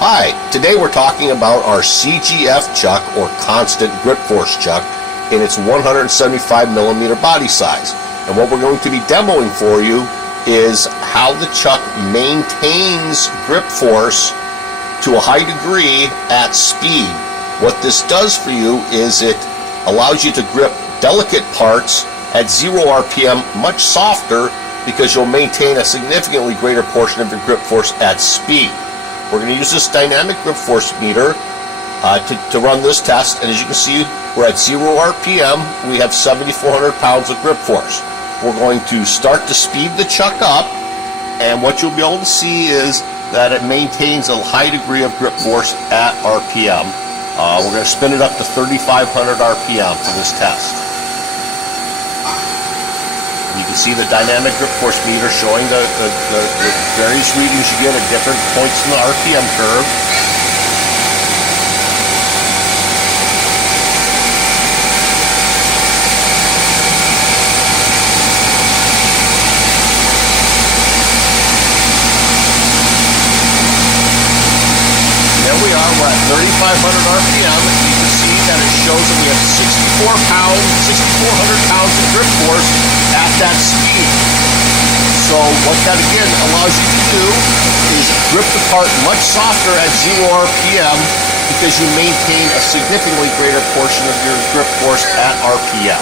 Hi, today we're talking about our CGF Chuck, or Constant Grip Force Chuck, in its 175mm body size. And what we're going to be demoing for you is how the Chuck maintains grip force to a high degree at speed. What this does for you is it allows you to grip delicate parts at 0 RPM much softer, because you'll maintain a significantly greater portion of your grip force at speed. We're going to use this dynamic grip force meter to run this test, and as you can see, we're at 0 RPM. We have 7,400 pounds of grip force. We're going to start to speed the Chuck up, and what you'll be able to see is that it maintains a high degree of grip force at RPM. We're going to spin it up to 3,500 RPM for this test. You can see the dynamic grip force meter showing the various readings you get at different points in the RPM curve. There we are, we're at 3,500 RPM. You can see that it shows that we have 6,400 pounds of grip force at that speed. So what that again allows you to do is grip the part much softer at 0 RPM, because you maintain a significantly greater portion of your grip force at RPM.